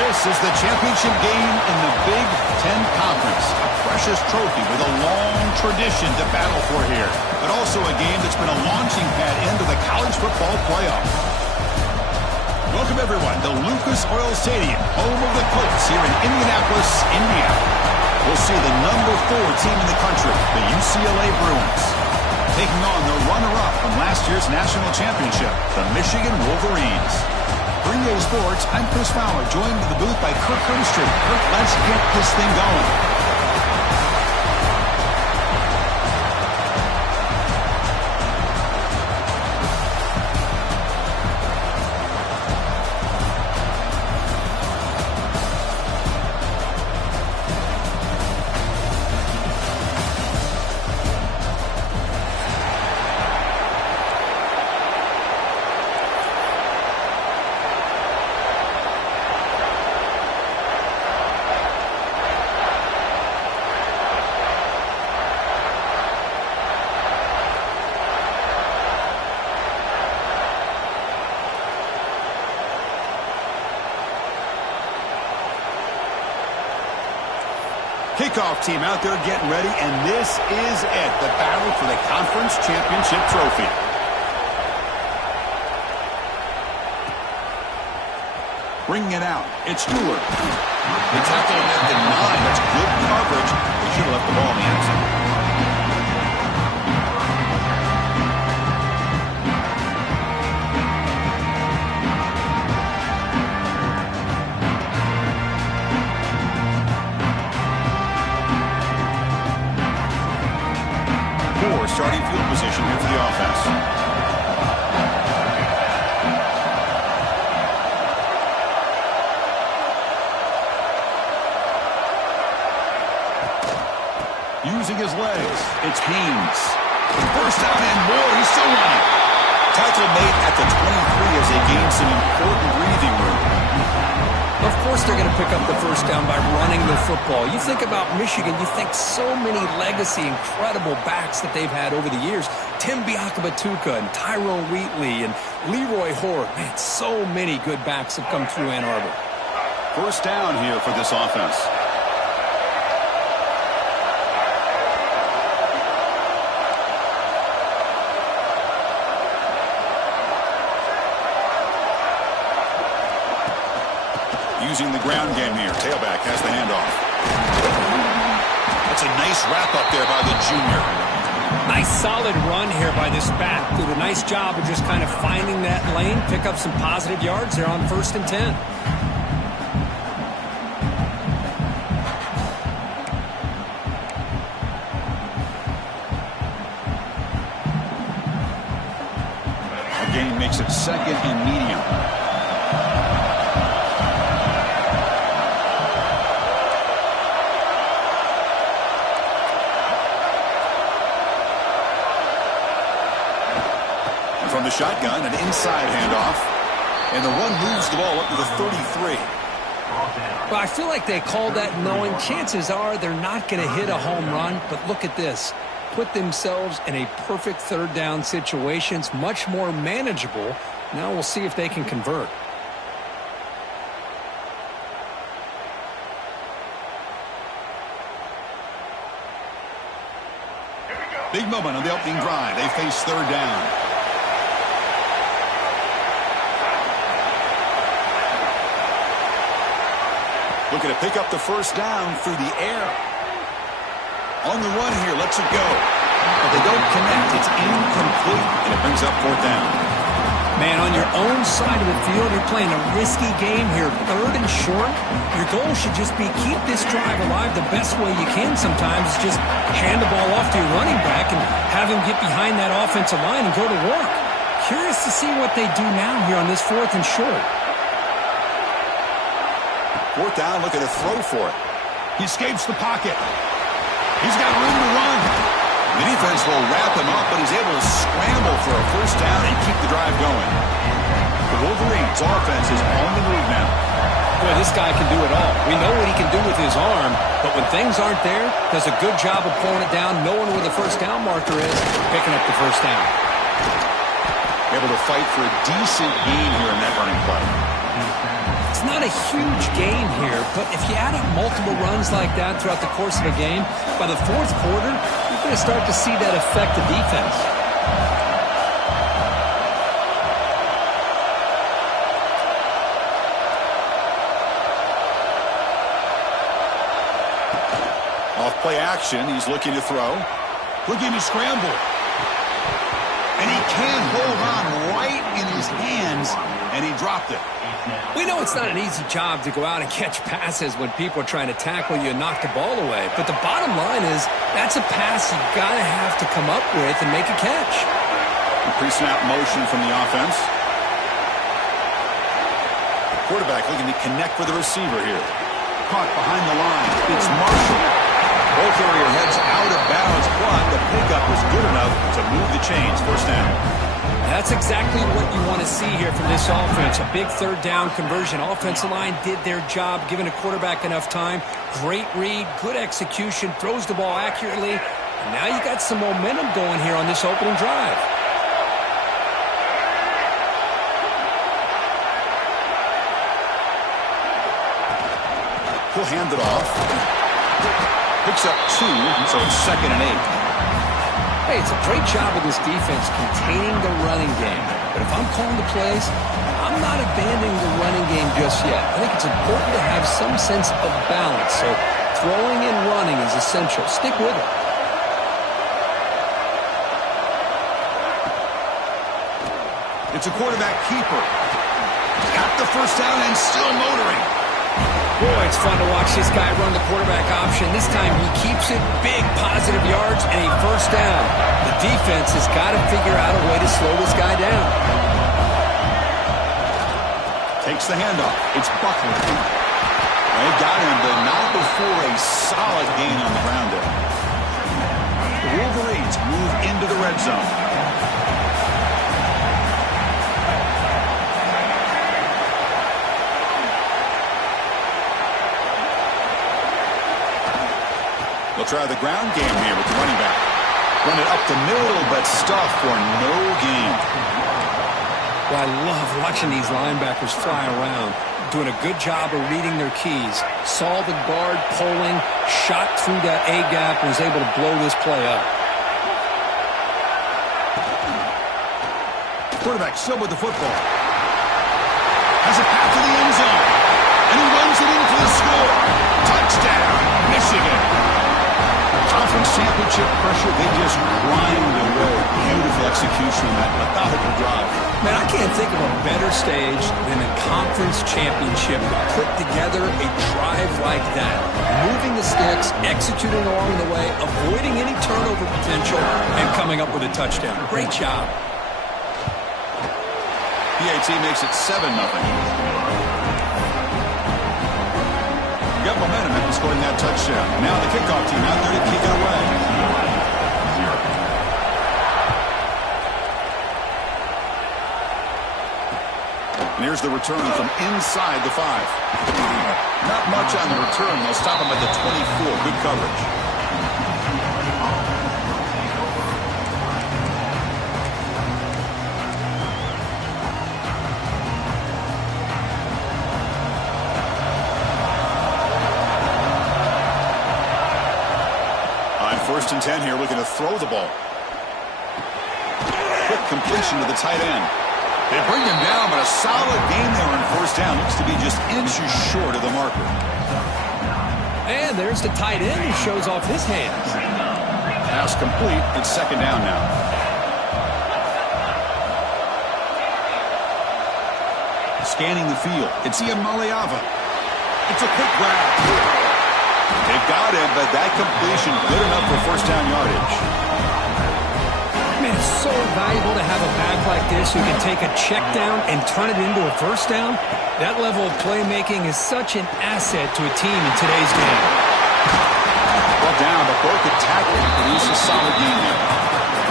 This is the championship game in the Big Ten Conference. A precious trophy with a long tradition to battle for here. But also a game that's been a launching pad into the college football playoff. Welcome, everyone, to Lucas Oil Stadium, home of the Colts here in Indianapolis, Indiana. We'll see the number 4 team in the country, the UCLA Bruins, taking on the runner-up from last year's national championship, the Michigan Wolverines. For EA Sports, I'm Chris Fowler, joined in the booth by Kirk Herbstreit. Kirk, let's get this thing going. Kickoff team out there getting ready, and this is it, the battle for the conference championship trophy. Bringing it out, it's Stewart. The tackle at the 9, that's good coverage. They should have left the ball in the end zone. Starting field position here for the offense. Using his legs, it's Haynes. First down and more, he's still running. Tackle made at the 23 as they gain some important breathing room. Of course they're going to pick up the first down by running the football. You think about Michigan, you think so many legacy, incredible backs that they've had over the years. Tim Biakabatuka and Tyrone Wheatley and Leroy Horde. Man, so many good backs have come through Ann Arbor. First down here for this offense. Using the ground game here. Tailback has the handoff. That's a nice wrap-up there by the junior. Nice solid run here by this back. Did a nice job of just kind of finding that lane, pick up some positive yards there on 1st and 10. Our gain makes it 2nd and medium. From the shotgun, an inside handoff, and the run moves the ball up to the 33. Well, I feel like they called that knowing chances are they're not going to hit a home run, but look at this. Put themselves in a perfect 3rd down situation. It's much more manageable. Now we'll see if they can convert. Big moment on the opening drive. They face 3rd down. Looking to pick up the first down through the air. On the run here, lets it go. But they don't connect. It's incomplete, and it brings up 4th down. Man, on your own side of the field, you're playing a risky game here. 3rd and short. Your goal should just be keep this drive alive the best way you can sometimes. Is just hand the ball off to your running back and have him get behind that offensive line and go to work. Curious to see what they do now here on this 4th and short. 4th down, looking to throw for it. He escapes the pocket. He's got room to run. The defense will wrap him up, but he's able to scramble for a first down and keep the drive going. The Wolverines' offense is on the move now. Boy, this guy can do it all. We know what he can do with his arm, but when things aren't there, does a good job of pulling it down, knowing where the first down marker is, picking up the first down. Able to fight for a decent gain here in that running play. It's not a huge gain here, but if you add up multiple runs like that throughout the course of a game, by the fourth quarter, you're going to start to see that affect the defense. Off-play action, he's looking to throw. Looking to scramble. And he can't hold on right in his hands, and he dropped it. We know it's not an easy job to go out and catch passes when people are trying to tackle you and knock the ball away. But the bottom line is that's a pass you got to have to come up with and make a catch. A pre-snap motion from the offense. Quarterback looking to connect with the receiver here. Caught behind the line. It's Marshall. Ball carrier heads out of bounds, but the pickup was good enough to move the chains. First down. That's exactly what you want to see here from this offense. A big third down conversion. Offensive line did their job, giving a quarterback enough time. Great read, good execution, throws the ball accurately. And now you got some momentum going here on this opening drive. He'll hand it off. Picks up 2, so it's 2nd and 8. Hey, it's a great job of this defense containing the running game. But if I'm calling the plays, I'm not abandoning the running game just yet. I think it's important to have some sense of balance. So throwing and running is essential. Stick with it. It's a quarterback keeper. Got the first down and still motoring. Boy, it's fun to watch this guy run the quarterback option. This time he keeps it, big positive yards, and a first down. The defense has got to figure out a way to slow this guy down. Takes the handoff. It's Buckler. They got him, but not before a solid gain on the ground there. The Wolverines move into the red zone. They'll try the ground game here with the running back. Run it up the middle, but stuff for no gain. Well, I love watching these linebackers fly around, doing a good job of reading their keys. Saw the guard pulling, shot through that A-gap, and was able to blow this play up. Quarterback still with the football. Has a path to the end zone. And he runs it in for the score. Touchdown, Michigan. Conference championship pressure, they just grind away. Beautiful execution on that methodical drive. Man, I can't think of a better stage than a conference championship to put together a drive like that. Moving the sticks, executing along the way, avoiding any turnover potential, and coming up with a touchdown. Great job. PAT makes it 7-0. Got momentum after scoring that touchdown. Now the kickoff team out there to kick it away. And here's the return from inside the 5. Not much on the return. They'll stop him at the 24. Good coverage. First and 10 here, looking to throw the ball. Quick completion to the tight end. They bring him down, but a solid gain there on first down. Looks to be just inches short of the marker. And there's the tight end who shows off his hands. Pass complete. It's 2nd down now. Scanning the field. It's Ian Maliava. It's a quick grab. They got him, but that completion good enough for first down yardage. Man, it's so valuable to have a back like this who can take a check down and turn it into a first down. That level of playmaking is such an asset to a team in today's game. Well down, but broke the tackle and produced a solid game there.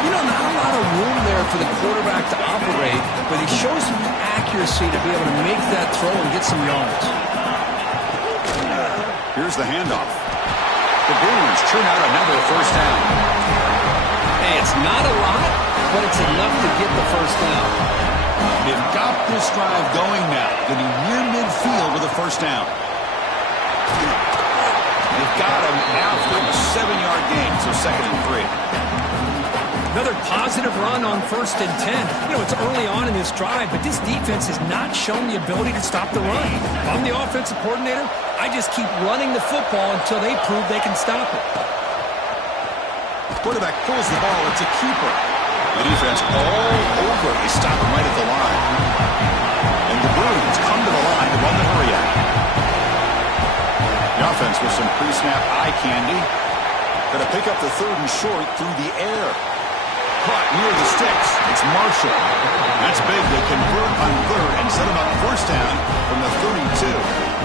You know, not a lot of room there for the quarterback to operate, but he shows some accuracy to be able to make that throw and get some yards. Here's the handoff. The Brewers turn out another first down. Hey, it's not a lot, but it's enough to get the first down. They've got this drive going now, getting near midfield with a first down. They've got him after a 7-yard gain, so 2nd and 3. Another positive run on 1st and 10. You know, it's early on in this drive, but this defense has not shown the ability to stop the run. If I'm the offensive coordinator, I just keep running the football until they prove they can stop it. Quarterback pulls the ball. It's a keeper. The defense all over. They stop him right at the line. And the Bruins come to the line to run the hurry out. The offense with some pre-snap eye candy. Going to pick up the 3rd and short through the air. Caught near the sticks. It's Marshall. That's big. They convert on 3rd and set him up 1st down from the 32.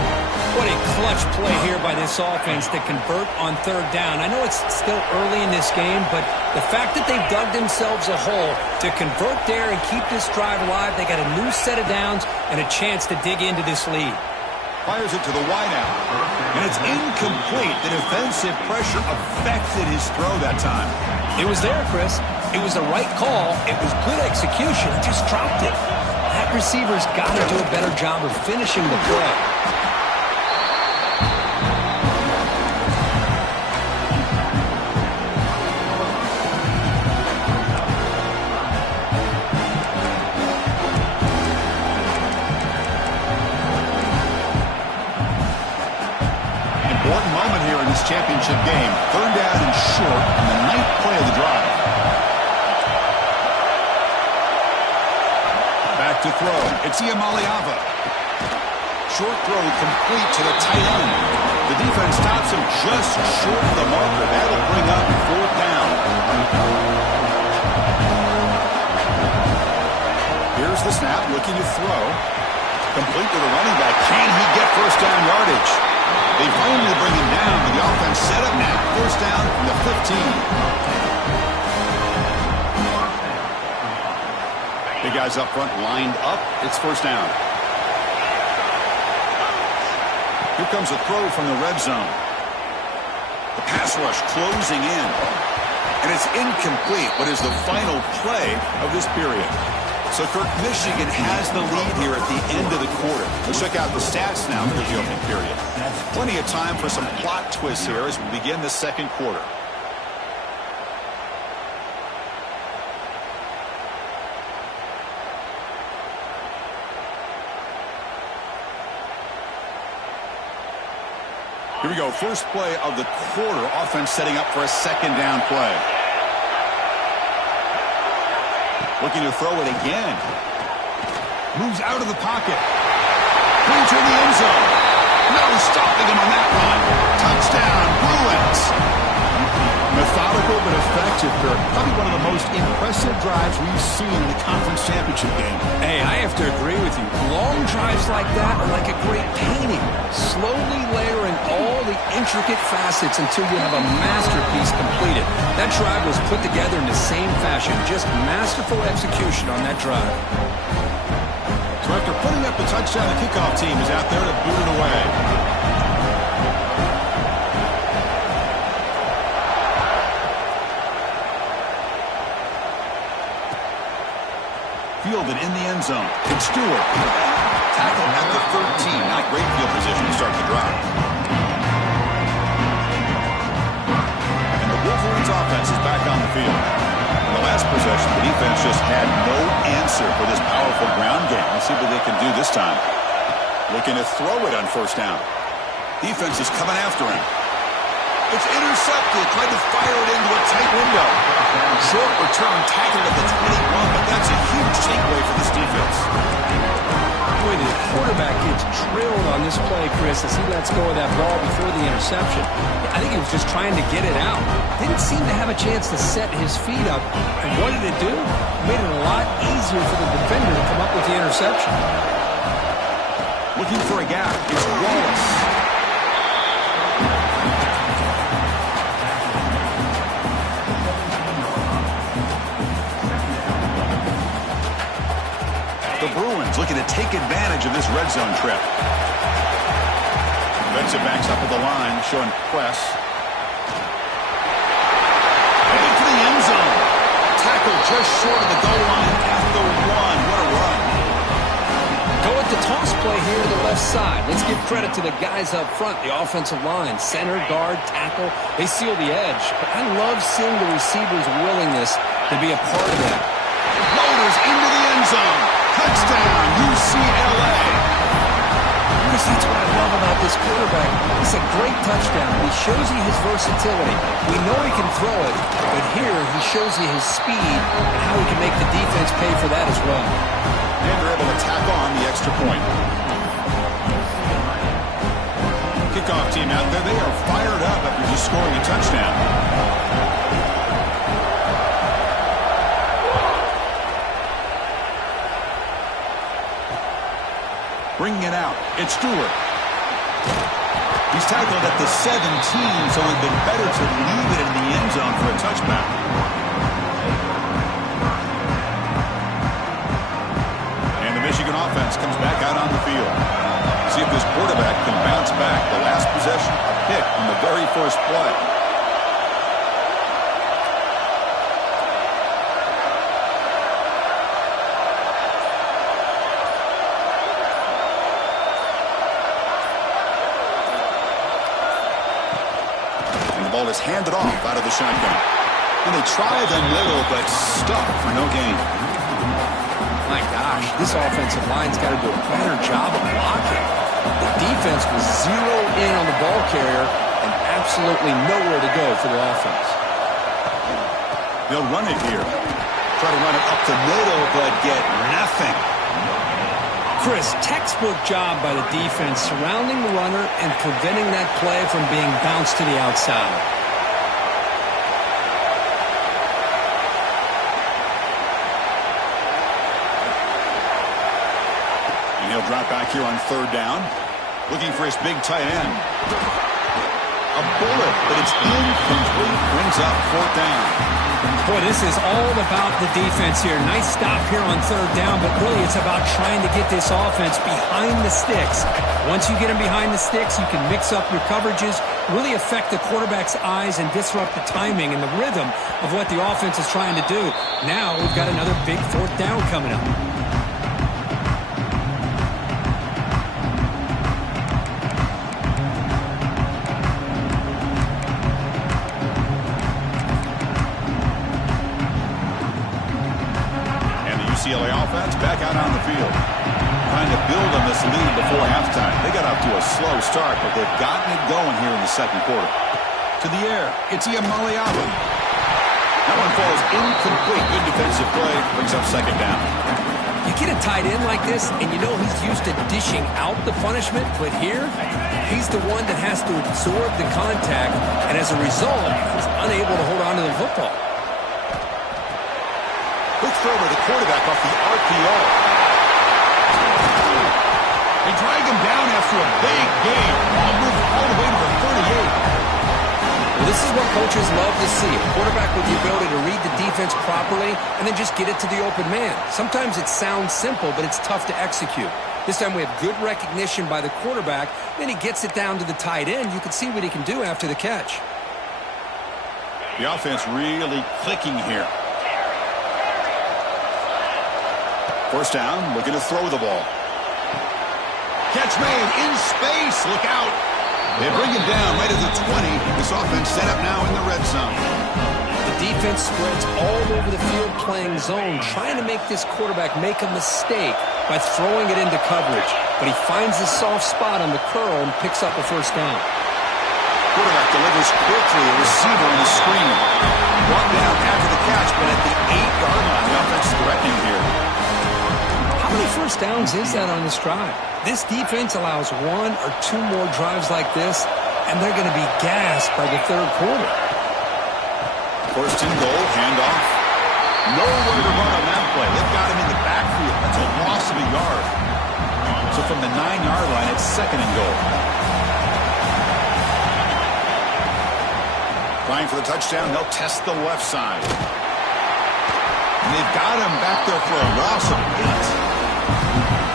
What a clutch play here by this offense to convert on 3rd down. I know it's still early in this game, but the fact that they've dug themselves a hole to convert there and keep this drive alive, they got a new set of downs and a chance to dig into this lead. Fires it to the wideout. And it's incomplete. The defensive pressure affected his throw that time. It was there, Chris. It was the right call. It was good execution. He just dropped it. That receiver's got to do a better job of finishing the play. Important moment here in this championship game. 3rd down and short on the 9th play of the drive. Back to throw. It's Iamaleava. Short throw complete to the tight end. The defense stops him just short of the marker. That'll bring up 4th down. Here's the snap, looking to throw. Complete to the running back. Can he get 1st down yardage? They finally bring him down, but the offense set up now. 1st down from the 15. Big guys up front lined up. It's 1st down. Here comes a throw from the red zone. The pass rush closing in. And it's incomplete. What is the final play of this period? So, Kirk, Michigan has the lead here at the end of the quarter. Let's check out the stats now for the opening period. Plenty of time for some plot twists here as we begin the 2nd quarter. Here we go. First play of the quarter. Offense setting up for a 2nd down play. Looking to throw it again. Moves out of the pocket. Into the end zone. No stopping him on that run. Touchdown, Bruins. Methodical but effective, Kirk. Probably one of the most impressive drives we've seen in the conference championship game. Hey, I have to agree with you. Long drives like that are like a great painting. Slowly layering all the intricate facets until you have a masterpiece completed. That drive was put together in the same fashion. Just masterful execution on that drive. So after putting up the touchdown, the kickoff team is out there to boot it away. Fielded in the end zone. It's Stewart. Tackle at the 13. Not great field position to start the drive. And the Wolverines offense is back on the field. In the last possession, the defense just had no answer for this powerful ground game. Let's see what they can do this time. Looking to throw it on 1st down. Defense is coming after him. It's intercepted. Tried to fire it into a tight window. Short return, tackled at the 21, but that's a huge takeaway for this defense. Boy, the quarterback gets drilled on this play, Chris, as he lets go of that ball before the interception. I think he was just trying to get it out. Didn't seem to have a chance to set his feet up. And what did it do? Made it a lot easier for the defender to come up with the interception. Looking for a gap. It's Wallace. The Bruins looking to take advantage of this red zone trip. Defensive backs up at the line, showing press. Headed to the end zone. Tackle just short of the goal line at the 1. What a run. side. Let's give credit to the guys up front, the offensive line, center, guard, tackle. They seal the edge. But I love seeing the receivers' willingness to be a part of that. Loaders into the end zone. Touchdown, UCLA. Chris, that's what I love about this quarterback. It's a great touchdown. He shows you his versatility. We know he can throw it, but here he shows you his speed and how he can make the defense pay for that as well. And they're able to tack on the extra point. Kickoff team out there. They are fired up after just scoring a touchdown. Bringing it out. It's Stewart. He's tackled at the 17, so it would have been better to leave it in the end zone for a touchback. And the Michigan offense comes back out on the field. See if this quarterback can bounce back. The last possession, a pick on the very first play. Ball is handed off out of the shotgun. And they try them little, but stuck for no gain. My gosh, this offensive line's got to do a better job of blocking. The defense was zeroed in on the ball carrier and absolutely nowhere to go for the offense. They'll run it here. Try to run it up the middle, but get nothing. Chris, textbook job by the defense surrounding the runner and preventing that play from being bounced to the outside. And he'll drop back here on third down, looking for his big tight end. A bullet, but it's incomplete, brings up fourth down. Boy, this is all about the defense here. Nice stop here on third down, but really it's about trying to get this offense behind the sticks. Once you get them behind the sticks, you can mix up your coverages, really affect the quarterback's eyes and disrupt the timing and the rhythm of what the offense is trying to do. Now we've got another big fourth down coming up. UCLA offense back out on the field. Trying to build on this lead before halftime. They got off to a slow start, but they've gotten it going here in the second quarter. To the air, it's Iamaleava. That one falls incomplete. Good defensive play. Brings up second down. You get a tight end like this, and you know he's used to dishing out the punishment, but here, he's the one that has to absorb the contact, and as a result, he's unable to hold on to the football. Quick throw to the quarterback off the RPO. They drag him down after a big game. Ball moved all the way to the 38. Well, this is what coaches love to see. A quarterback with the ability to read the defense properly and then just get it to the open man. Sometimes it sounds simple, but it's tough to execute. This time we have good recognition by the quarterback. Then he gets it down to the tight end. You can see what he can do after the catch. The offense really clicking here. First down, looking to throw the ball. Catch made in space. Look out. They bring him down right at the 20. This offense set up now in the red zone. The defense spreads all over the field playing zone, trying to make this quarterback make a mistake by throwing it into coverage. But he finds the soft spot on the curl and picks up a first down. Quarterback delivers quickly. A receiver on the screen. Brought down after the catch, but at the 8-yard line, the offense threatening here. How many first downs is that on this drive? This defense allows one or two more drives like this, and they're going to be gassed by the third quarter. First and goal, handoff. Nowhere to run on that play. They've got him in the backfield. That's a loss of a yard. So from the 9-yard line, it's second and goal. Trying for the touchdown, they'll test the left side. And they've got him back there for a loss of 8.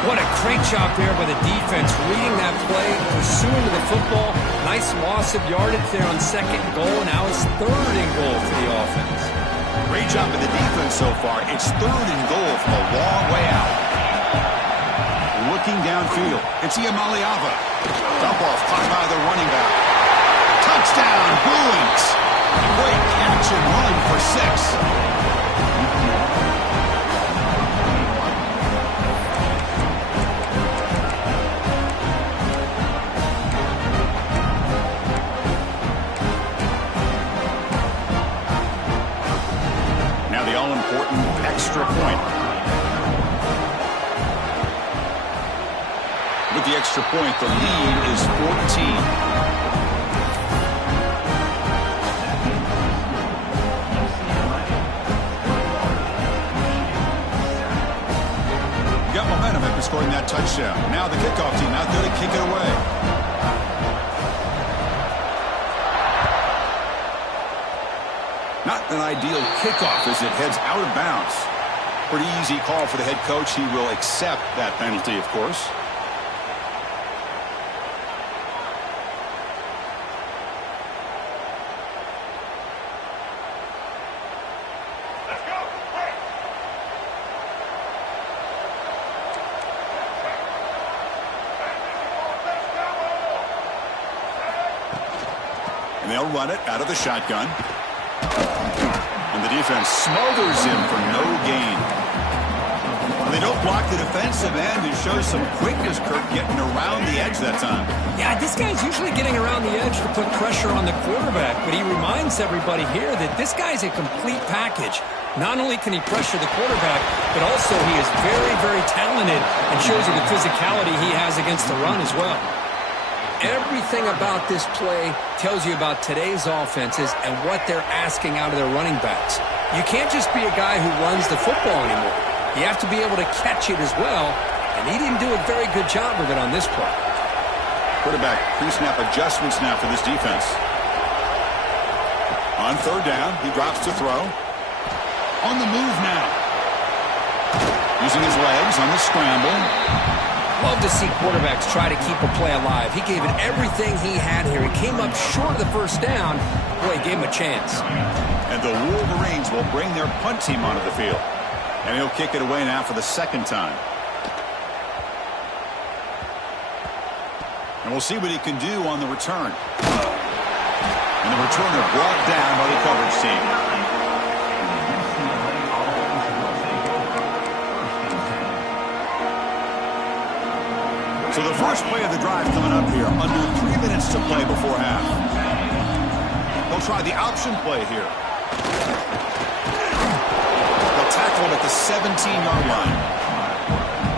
What a great job there by the defense, reading that play, pursuing to the football. Nice loss of yardage there on second and goal. Now it's third and goal for the offense. Great job by the defense so far. It's third and goal from a long way out. looking downfield. It's Iamaleava. Dump off caught by the running back. Touchdown, Bruins. Great catch and run for 6. Now the all-important extra point. With the extra point, the lead is 14. Got momentum after scoring that touchdown. Now the kickoff team out there to kick it away. Not an ideal kickoff as it heads out of bounds. Pretty easy call for the head coach. He will accept that penalty, of course. And they'll run it out of the shotgun. And the defense smothers him for no gain. Well, they don't block the defensive end and show some quickness, Kirk, getting around the edge that time. Yeah, this guy's usually getting around the edge to put pressure on the quarterback, but he reminds everybody here that this guy's a complete package. Not only can he pressure the quarterback, but also he is very, very talented and shows you the physicality he has against the run as well. Everything about this play tells you about today's offenses and what they're asking out of their running backs. You can't just be a guy who runs the football anymore. You have to be able to catch it as well, and he didn't do a very good job of it on this play. Quarterback pre-snap adjustments now for this defense. On third down, he drops to throw. On the move now. Using his legs on the scramble. Love to see quarterbacks try to keep a play alive. He gave it everything he had here. He came up short of the first down. Boy, he gave him a chance. And the Wolverines will bring their punt team onto the field. And he'll kick it away now for the second time. And we'll see what he can do on the return. And the returner brought down by the coverage team. So the first play of the drive coming up here. Under 3 minutes to play before half. They'll try the option play here. They'll tackle it at the 17-yard line.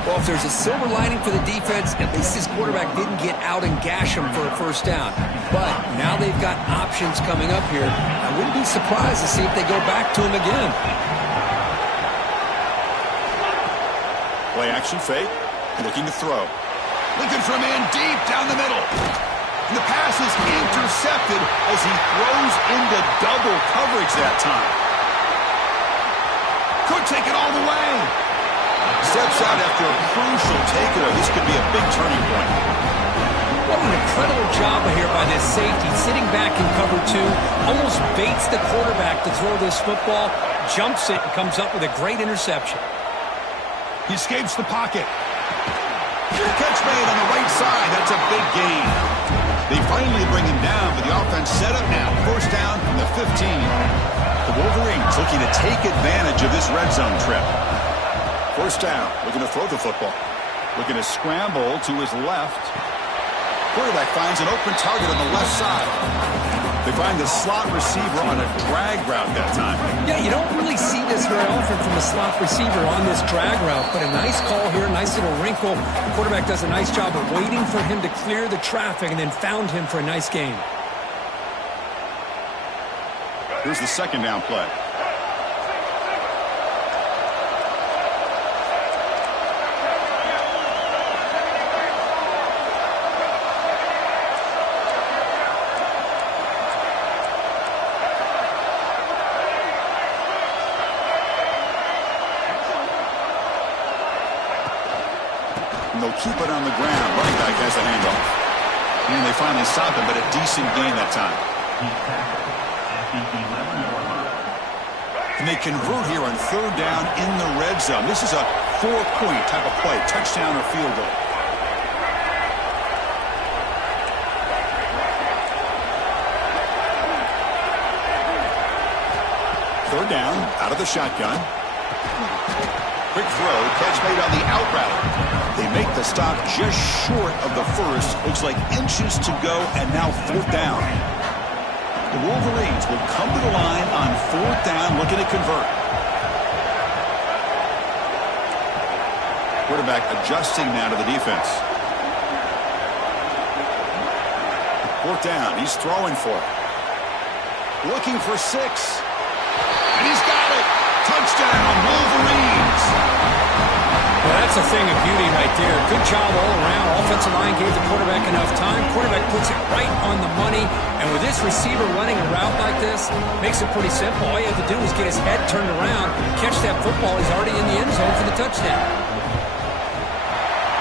Well, if there's a silver lining for the defense, at least this quarterback didn't get out and gash him for a first down. But now they've got options coming up here. I wouldn't be surprised to see if they go back to him again. Play action fake. Looking to throw. Looking for a man deep down the middle. And the pass is intercepted as he throws into double coverage that time. Could take it all the way. Steps out after a crucial takeaway. This could be a big turning point. What an incredible job here by this safety. Sitting back in cover two. Almost baits the quarterback to throw this football. Jumps it and comes up with a great interception. He escapes the pocket. Catch made on the right side. That's a big gain. They finally bring him down, but the offense set up now. First down from the 15. The Wolverines looking to take advantage of this red zone trip. First down, looking to throw the football. Looking to scramble to his left. Quarterback finds an open target on the left side. They find the slot receiver on a drag route that time. Yeah, you don't really see this very often from a slot receiver on this drag route, but a nice call here, nice little wrinkle. The quarterback does a nice job of waiting for him to clear the traffic and then found him for a nice gain. Here's the second down play. They'll keep it on the ground. Running back has the handoff. And they finally stop him, but a decent gain that time. And they convert here on third down in the red zone. This is a 4-point type of play, touchdown or field goal. Third down, out of the shotgun. Quick throw, catch made on the out route. They make the stop just short of the first. Looks like inches to go, and now fourth down. The Wolverines will come to the line on fourth down, looking to convert. Quarterback adjusting now to the defense. Fourth down, he's throwing for it. Looking for 6. And he's got it. Touchdown, Wolverines. Well, that's a thing of beauty right there. Good job all around. Offensive line gave the quarterback enough time. Quarterback puts it right on the money. And with this receiver running a route like this, makes it pretty simple. All you have to do is get his head turned around, catch that football. He's already in the end zone for the touchdown.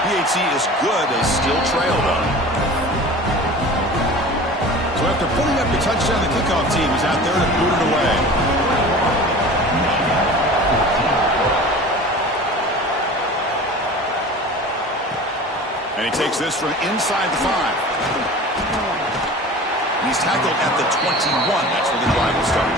PAT is good. They still trail, though. So after putting up the touchdown, the kickoff team is out there to boot it away. And he takes this from inside the 5. And he's tackled at the 21. That's where the drive will start.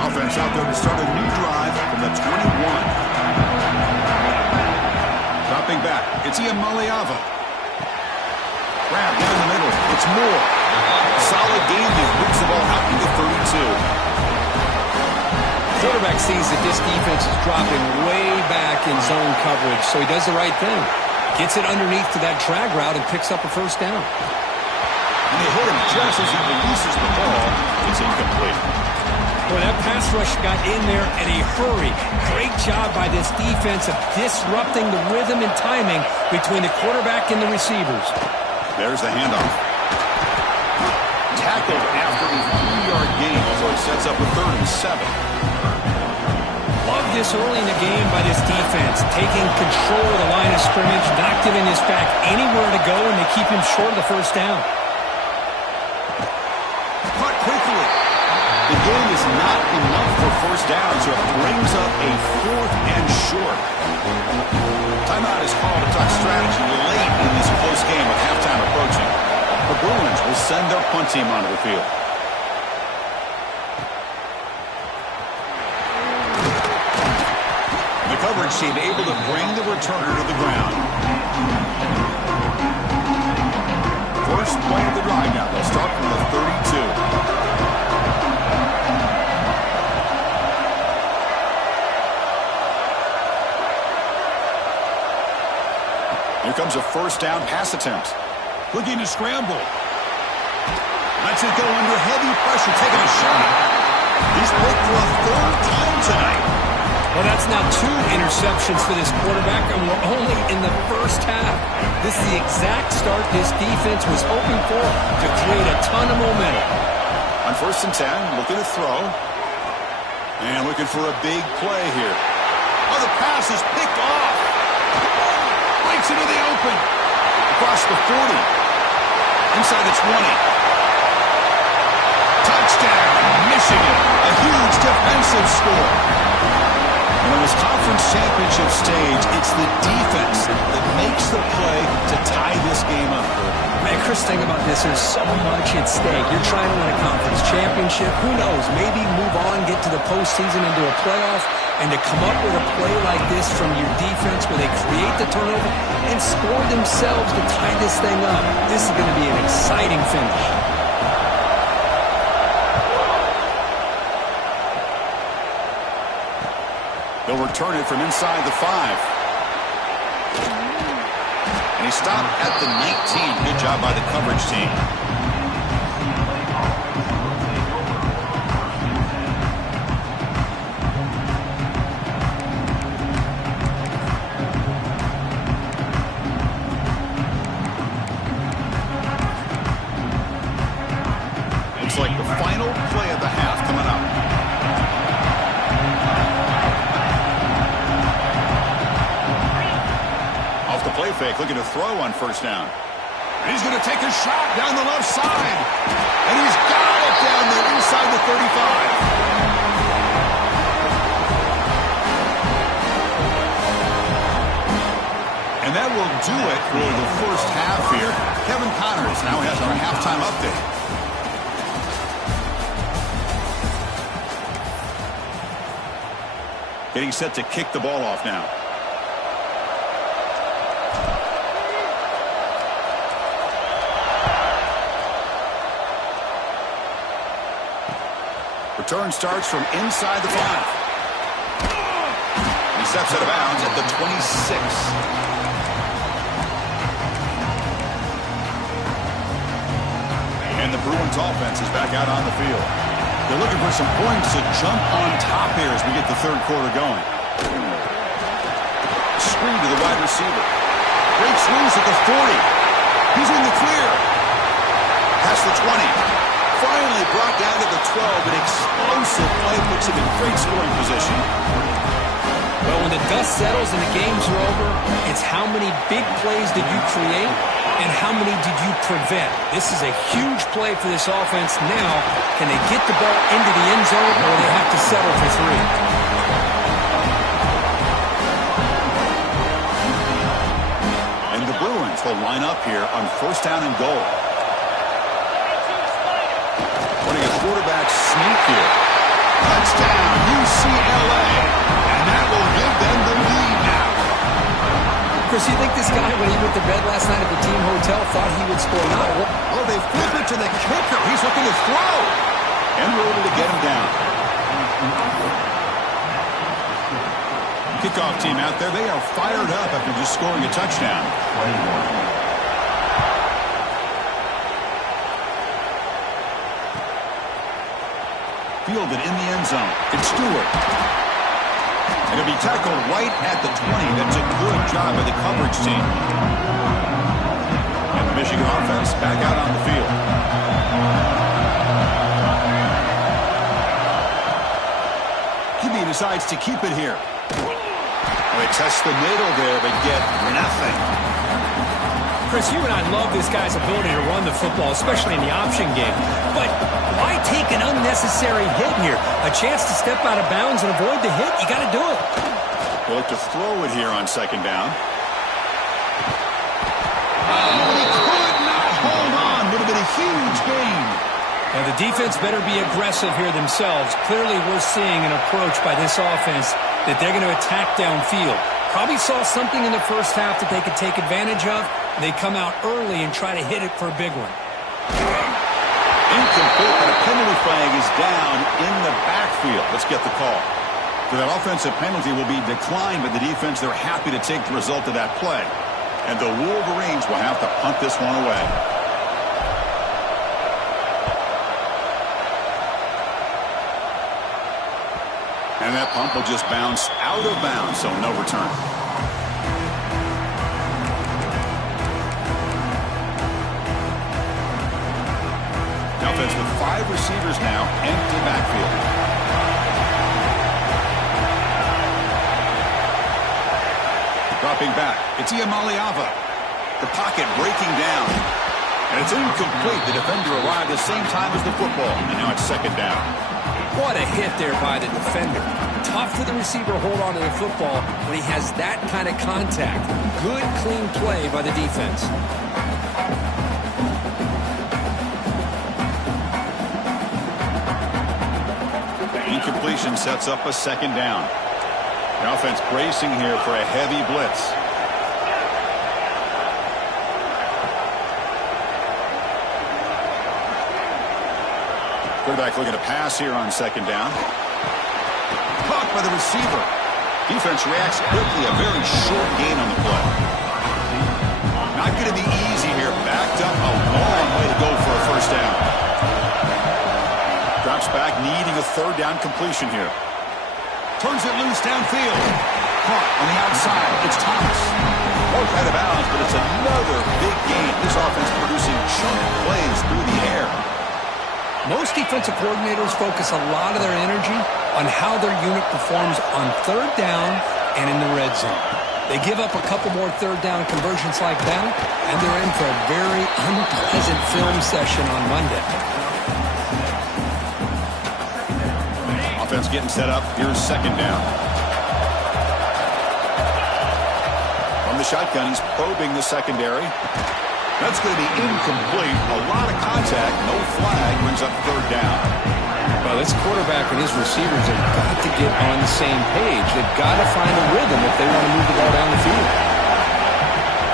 Offense out there to start a new drive from the 21. Dropping back, it's Ian Maliava. Grab down the middle, it's Moore. Solid game, he whips the ball out to the 32. Quarterback sees that this defense is dropping way back in zone coverage, so he does the right thing. Gets it underneath to that drag route and picks up a first down. And they hit him just as he releases the ball. It's incomplete. Boy, that pass rush got in there in a hurry. Great job by this defense of disrupting the rhythm and timing between the quarterback and the receivers. There's the handoff. Tackled after a 3-yard gain, so it sets up a 3rd and 7. Love this early in the game by this defense, taking control of the line of scrimmage, not giving this back anywhere to go, and they keep him short of the first down. Caught quickly. The game is not enough for first down, so it brings up a 4th and short. Timeout is called to talk strategy late in this close game with halftime approaching. The Bruins will send their punt team onto the field. The coverage team able to bring the returner to the ground. First play of the drive now. They'll start from the 32. Here comes a first down pass attempt. Looking to scramble. Lets it go under heavy pressure, taking a shot. He's picked for a 3rd time tonight. Well, that's now 2 interceptions for this quarterback, and we're only in the first half. This is the exact start this defense was hoping for to create a ton of momentum. On 1st and 10, looking to throw. And looking for a big play here. Oh, the pass is picked off. Breaks into the open. Across the 40. Inside the 20. Touchdown, Michigan. A huge defensive score. And on this conference championship stage, it's the defense that makes the play to tie this game up. Man, Chris, think about this. There's so much at stake. You're trying to win a conference championship. Who knows? Maybe move on, get to the postseason, into a playoff. And to come up with a play like this from your defense where they create the turnover and score themselves to tie this thing up, this is going to be an exciting finish. They'll return it from inside the 5. And he stopped at the 19. Good job by the coverage team. Looks like the final play of the half coming up. Off the play fake, looking to throw on first down. And he's going to take a shot down the left side. And he's got it down there inside the 35. And that will do it for the first half here. Kevin Connors now has our halftime update. Getting set to kick the ball off now. Return starts from inside the 5. He steps out of bounds at the 26. And the Bruins offense is back out on the field. They're looking for some points to jump on top here as we get the third quarter going. Screen to the wide receiver. Breaks loose at the 40. He's in the clear. Past the 20. Finally brought down to the 12. An explosive play puts him in great scoring position. Well, when the dust settles and the games are over, it's how many big plays did you create and how many did you prevent. This is a huge play for this offense. Now, can they get the ball into the end zone or they have to settle for 3? And the Bruins will line up here on first down and goal. Running a quarterback sneak here. Touchdown, UCLA. And that will give them the lead now. Chris, you think this guy, when he went to bed last night at the team hotel, thought he would score? No. Oh, they flip it to the kicker. He's looking to throw. And we're able to get him down. Kickoff team out there. They are fired up after just scoring a touchdown. Fielded in the end zone. It's Stewart. And it'll be tackled right at the 20. That's a good job by the coverage team. And the Michigan offense back out on the field. QB decides to keep it here. They test the middle there, but get nothing. Chris, you and I love this guy's ability to run the football, especially in the option game. But why take an unnecessary hit here? A chance to step out of bounds and avoid the hit? You got to do it. They look to throw it here on second down. Oh, he could not hold on. Would have been a huge gain. Now, the defense better be aggressive here themselves. Clearly, we're seeing an approach by this offense that they're going to attack downfield. Probably saw something in the first half that they could take advantage of. They come out early and try to hit it for a big one. Incomplete, but a penalty flag is down in the backfield. Let's get the call. So that offensive penalty will be declined by the defense. They're happy to take the result of that play. And the Wolverines will have to punt this one away. And that punt will just bounce out of bounds, so no return. The offense with 5 receivers now, empty backfield. Dropping back, it's Iamaleava. The pocket breaking down. And it's incomplete. The defender arrived at the same time as the football. And now it's second down. What a hit there by the defender. Tough for the receiver to hold on to the football when he has that kind of contact. Good, clean play by the defense. The incompletion sets up a second down. The offense bracing here for a heavy blitz. Quarterback looking to pass here on second down. Caught by the receiver. Defense reacts quickly. A very short gain on the play. Not going to be easy here. Backed up a long way to go for a first down. Drops back, needing a third down completion here. Turns it loose downfield. Caught on the outside. It's Thomas. Broke out of bounds, but it's another big gain. This offense producing chunk plays through the air. Most defensive coordinators focus a lot of their energy on how their unit performs on third down and in the red zone. They give up a couple more third down conversions like that, and they're in for a very unpleasant film session on Monday. Offense getting set up. Here's second down. From the shotgun, he's probing the secondary. That's going to be incomplete. A lot of contact. No flag. Brings up third down. Well, this quarterback and his receivers have got to get on the same page. They've got to find a rhythm if they want to move the ball down the field.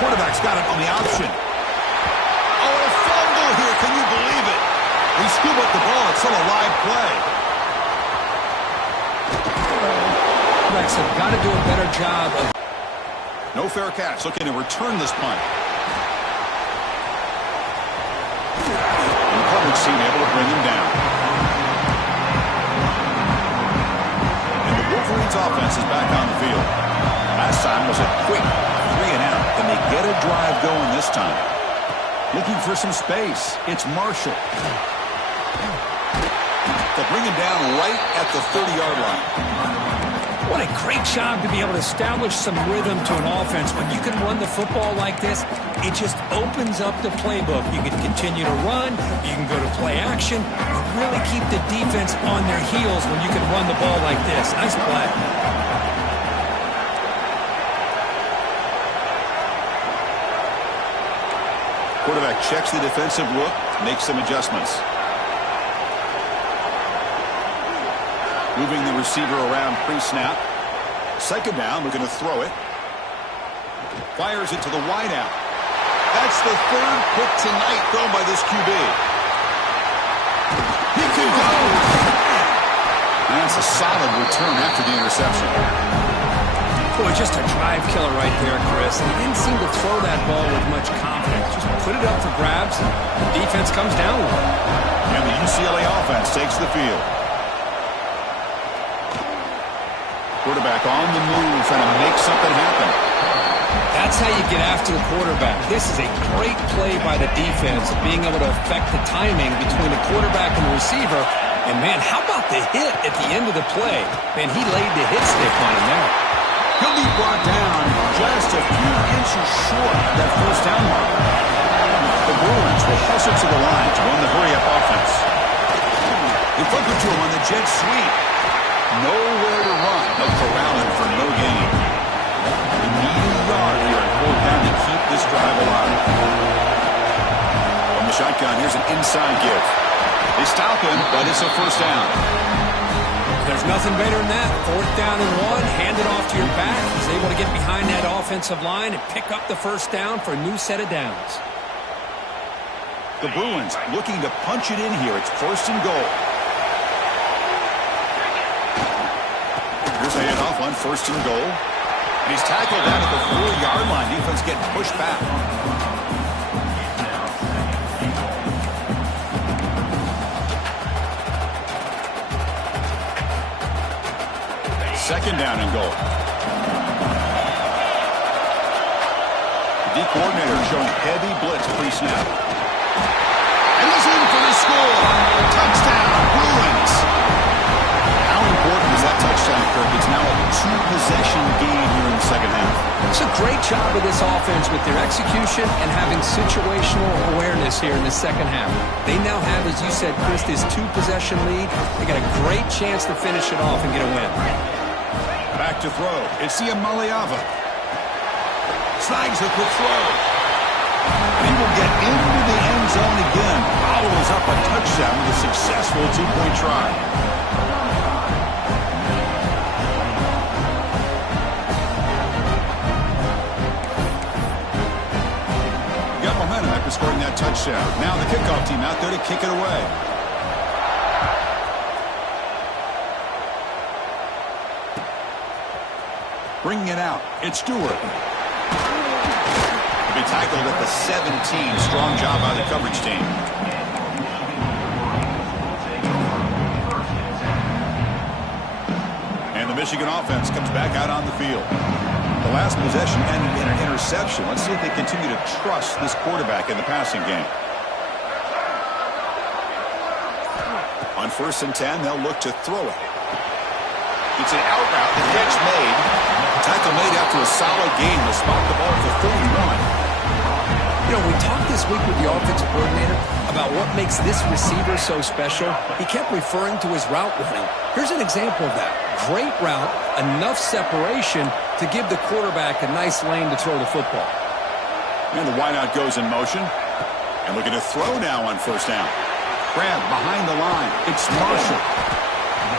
Quarterback's got it on the option. Oh, a fumble here. Can you believe it? They scoop up the ball. It's still a live play. Quarterbacks have got to do a better job of... No fair catch. Looking to return this punt. And the coverage team able to bring him down. Wolverine's offense is back on the field. Last time was a quick 3-and-out. Can they get a drive going this time? Looking for some space. It's Marshall. They'll bring him down right at the 30-yard line. What a great job to be able to establish some rhythm to an offense. When you can run the football like this, it just opens up the playbook. You can continue to run. You can go to play action. You really keep the defense on their heels when you can run the ball like this. Nice play. Quarterback checks the defensive look, makes some adjustments. Moving the receiver around pre-snap. Second down, looking to throw it. Fires it to the wideout. That's the third pick tonight thrown by this QB. He can go. That's a solid return after the interception. Boy, just a drive killer right there, Chris. And he didn't seem to throw that ball with much confidence. Just put it up for grabs, and the defense comes down with it. And the UCLA offense takes the field. Quarterback on the move, trying to make something happen. That's how you get after the quarterback. This is a great play by the defense, being able to affect the timing between the quarterback and the receiver. And, man, how about the hit at the end of the play? Man, he laid the hit stick on him there. He'll be brought down just a few inches short of that first down mark. The Bruins will hustle to the line to run the hurry-up offense. They flip it to him on the jet sweep. Nowhere to run. They'll corral him for no gain. We need a yard here and hold down to keep this drive alive. From the shotgun, here's an inside give. They stop him, but it's a first down. There's nothing better than that. Fourth down and 1. Hand it off to your back. He's able to get behind that offensive line and pick up the first down for a new set of downs. The Bruins looking to punch it in here. It's first and goal. Here's a handoff on first and goal. And he's tackled down at the 4-yard line. Defense getting pushed back. Second down and goal. The D coordinator showing heavy blitz pre-snap. And he's in for the score. Touchdown, Bruins. How important is that touchdown, Kirk? It's now a 2-possession game here in the second half. It's a great job of this offense with their execution and having situational awareness here in the second half. They now have, as you said, Chris, this 2-possession lead. They got a great chance to finish it off and get a win. Back to throw. It's the Amaliava. Snags it with throw. He will get into the end zone again. Follows up a touchdown with a successful 2-point try. Got momentum after scoring that touchdown. Now the kickoff team out there to kick it away. Bringing it out, it's Stewart. He'll be tackled at the 17. Strong job by the coverage team. And the Michigan offense comes back out on the field. The last possession ended in an interception. Let's see if they continue to trust this quarterback in the passing game. On first and 10, they'll look to throw it. It's an out route, the catch made. Tackle made after a solid gain to spot the ball for 41. You know, we talked this week with the offensive coordinator about what makes this receiver so special. He kept referring to his route running. Here's an example of that. Great route, enough separation to give the quarterback a nice lane to throw the football. And the wideout goes in motion. And looking to throw now on first down. Grab behind the line. It's Marshall.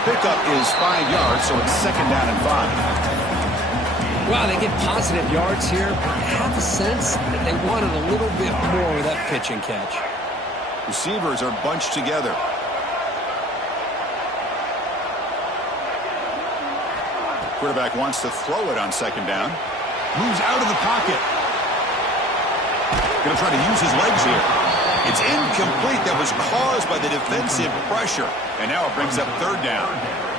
Pickup is 5 yards, so it's second down and 5. Wow, they get positive yards here. I have a sense that they wanted a little bit more of that pitch and catch. Receivers are bunched together. Quarterback wants to throw it on second down. Moves out of the pocket. Going to try to use his legs here. It's incomplete. That was caused by the defensive pressure. And now it brings up third down.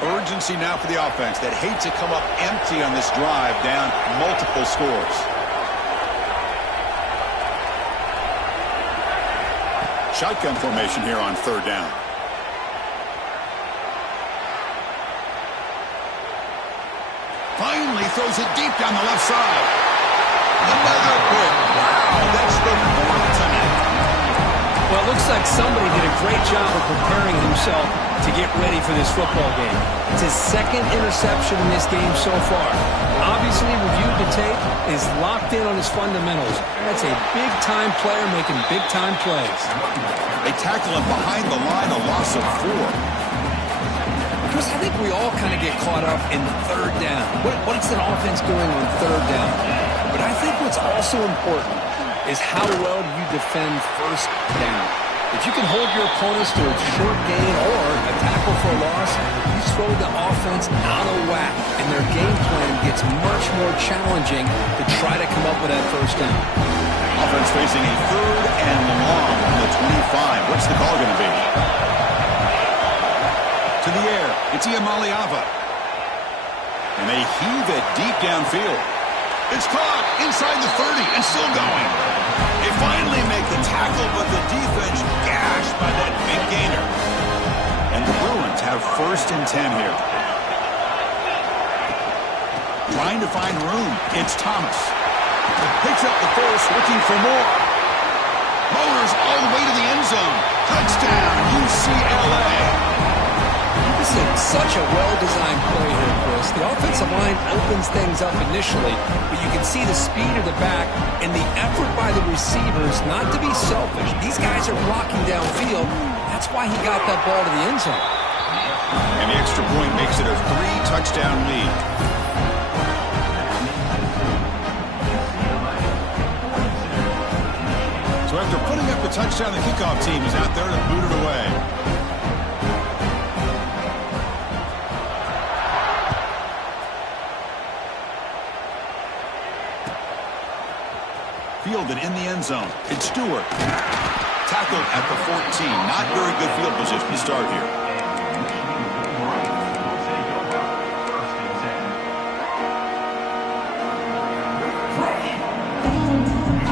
Urgency now for the offense that hates to come up empty on this drive, down multiple scores. Shotgun formation here on third down. Finally throws it deep down the left side. Another pick. Wow, that's the fourth tonight. Well, it looks like somebody did a great job of preparing himself to get ready for this football game. It's his second interception in this game so far. Obviously, reviewed the tape, is locked in on his fundamentals. That's a big-time player making big-time plays. They tackle him behind the line, a loss of 4. Chris, I think we all kind of get caught up in third down. What is an offense doing on third down? But I think what's also important is how well do you defend first down. If you can hold your opponents to a short gain or a tackle for a loss, you throw the offense out of whack, and their game plan gets much more challenging to try to come up with that first down. Offense facing a third and long on the 25. What's the call going to be? To the air, it's Iamaleava. And they heave it deep downfield. It's caught inside the 30 and still going. They finally make the tackle, but the defense gashed by that big gainer. And the Bruins have first and 10 here. Trying to find room. It's Thomas. Picks up the force, looking for more. Motors all the way to the end zone. Touchdown, UCLA. This is such a well-designed play here, Chris. The offensive line opens things up initially, but you can see the speed of the back and the effort by the receivers not to be selfish. These guys are blocking downfield. That's why he got that ball to the end zone. And the extra point makes it a 3-touchdown lead. So after putting up a touchdown, the kickoff team is out there to boot it away. Fielded in the end zone. It's Stewart. Tackled at the 14. Not very good field position to start here.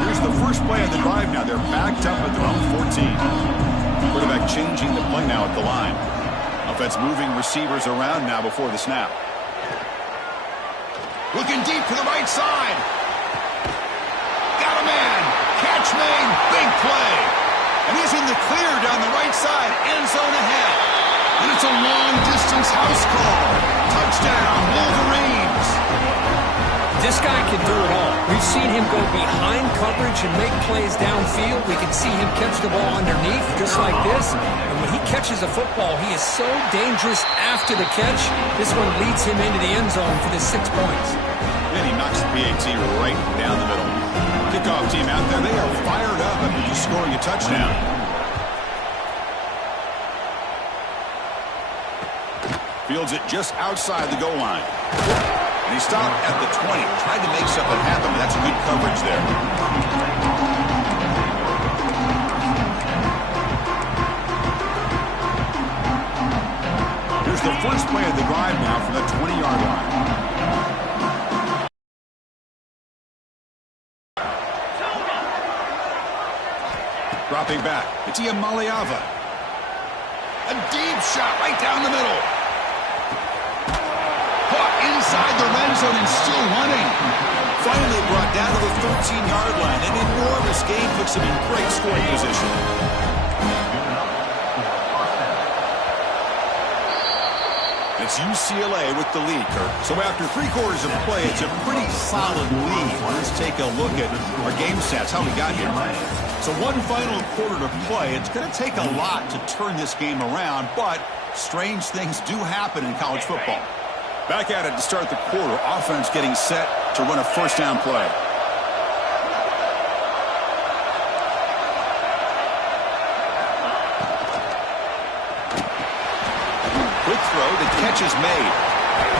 Here's the first play of the drive now. They're backed up at their own 14. Quarterback changing the play now at the line. Offense moving receivers around now before the snap. Looking deep to the right side. Man, catch made, big play. And he's in the clear down the right side, end zone ahead. And it's a long-distance house call. Touchdown, Wolverines. This guy can do it all. We've seen him go behind coverage and make plays downfield. We can see him catch the ball underneath, just like this. And when he catches a football, he is so dangerous after the catch. This one leads him into the end zone for the 6 points. And he knocks the PAT right down the middle. Kickoff team out there, they are fired up after just scoring a touchdown. Fields it just outside the goal line. And he stopped at the 20. Tried to make something happen, but that's good coverage there. Here's the first play of the drive now from the 20-yard line. Dropping back, it's Iamaleava. A deep shot right down the middle. Caught inside the red zone and still running. Finally brought down to the 13-yard line. An enormous gain puts him in great scoring position. It's UCLA with the lead, Kirk. So after 3 quarters of play, it's a pretty solid lead. Let's take a look at our game stats, how we got here. So one final quarter to play. It's going to take a lot to turn this game around, but strange things do happen in college football. Back at it to start the quarter. Offense getting set to run a first down play. Quick throw. The catch is made.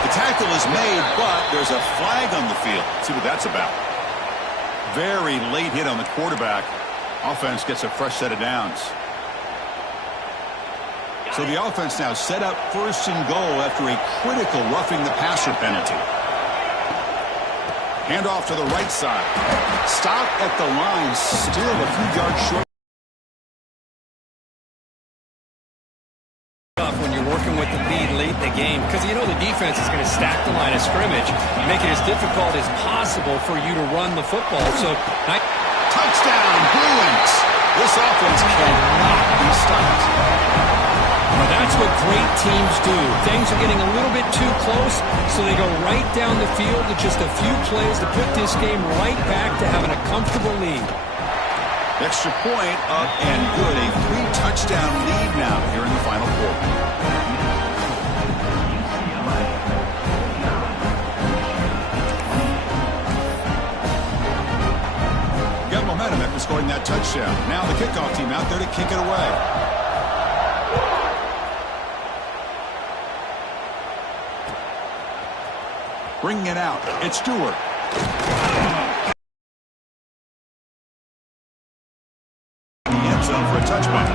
The tackle is made, but there's a flag on the field. Let's see what that's about. Very late hit on the quarterback. Offense gets a fresh set of downs. So the offense now set up first and goal after a critical roughing the passer penalty. Handoff to the right side. Stop at the line, still a few yards short. When you're working with the lead late in the game, because you know the defense is going to stack the line of scrimmage, make it as difficult as possible for you to run the football. So, touchdown, Bruins! This offense cannot be stopped. Well, that's what great teams do. Things are getting a little bit too close, so they go right down the field with just a few plays to put this game right back to having a comfortable lead. Extra point up and good. A 3-touchdown lead now here in the final quarter. Got momentum after scoring that touchdown. Now the kickoff team out there to kick it away. Bringing it out. It's Stewart. The end zone for a touchback.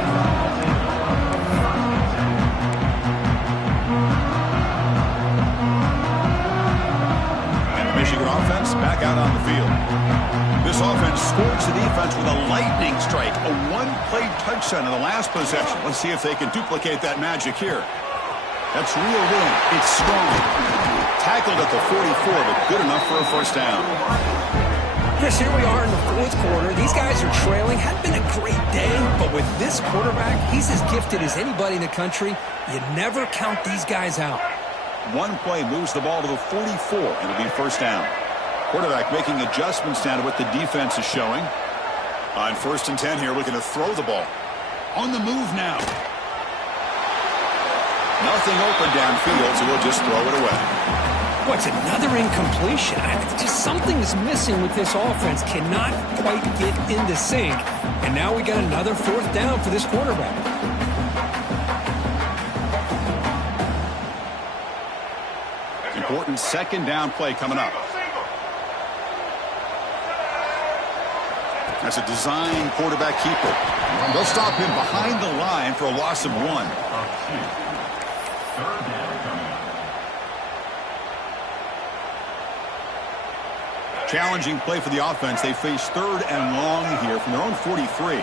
And the Michigan offense back out on the field. This offense scores the defense with a lightning strike. A one-play touchdown in the last possession. Let's see if they can duplicate that magic here. That's reeled in. It's strong. Tackled at the 44, but good enough for a first down. Chris, here we are in the 4th quarter. These guys are trailing. Hadn't been a great day, but with this quarterback, he's as gifted as anybody in the country. You never count these guys out. One play moves the ball to the 44, and it'll be first down. Quarterback making adjustments now to what the defense is showing. On 1st and 10 here, looking to throw the ball. On the move now. Nothing open downfield, so we'll just throw it away. What's another incompletion? Just something is missing with this offense. Cannot quite get into sync. And now we got another 4th down for this quarterback. Important 2nd down play coming up. That's a design quarterback keeper. They'll stop him behind the line for a loss of 1. Challenging play for the offense. They face 3rd and long here from their own 43.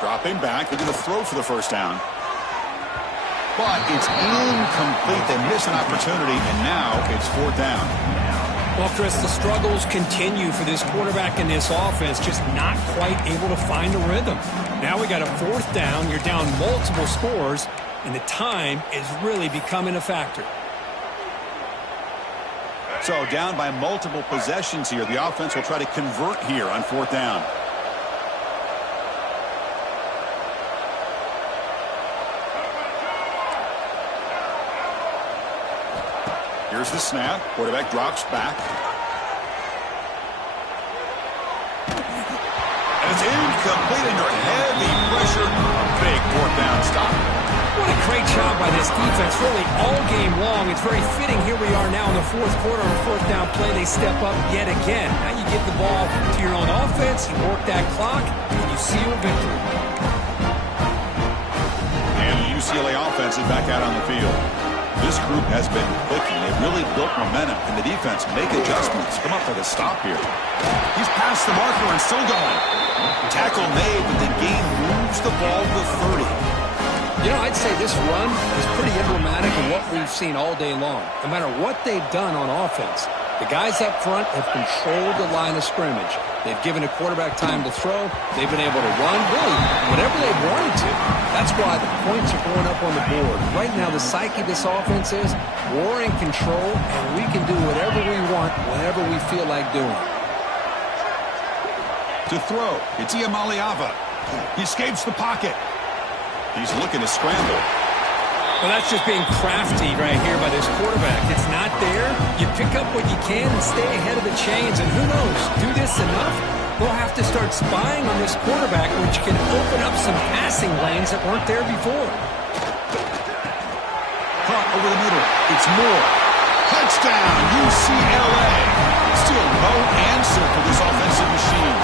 Dropping back. They're going to throw for the first down. But it's incomplete. They miss an opportunity, and now it's 4th down. Well, Chris, the struggles continue for this quarterback in this offense, just not quite able to find a rhythm. Now we got a 4th down. You're down multiple scores, and the time is really becoming a factor. So down by multiple possessions here. The offense will try to convert here on 4th down. Here's the snap. Quarterback drops back. And it's incomplete under heavy pressure. Big 4th down stop. What a great job by this defense, really all game long. It's very fitting. Here we are now in the 4th quarter on a 4th down play. They step up yet again. Now you get the ball to your own offense, you work that clock, and you seal a victory. And the UCLA offense is back out on the field. This group has been clicking. They've really built momentum, and the defense make adjustments. Come up with a stop here. He's past the marker and still going. Tackle made, but the game moves the ball to 30. You know, I'd say this run is pretty emblematic of what we've seen all day long. No matter what they've done on offense, the guys up front have controlled the line of scrimmage. They've given a quarterback time to throw. They've been able to run, really, whatever they've wanted to. That's why the points are going up on the board. Right now, the psyche of this offense is we're in control, and we can do whatever we want whenever we feel like doing. To throw, it's Iamaleava. He escapes the pocket. He's looking to scramble. Well, that's just being crafty right here by this quarterback. It's not there. You pick up what you can and stay ahead of the chains. And who knows, do this enough, we'll have to start spying on this quarterback, which can open up some passing lanes that weren't there before. Caught over the middle. It's Moore. Touchdown, UCLA. Still no answer for this offensive machine.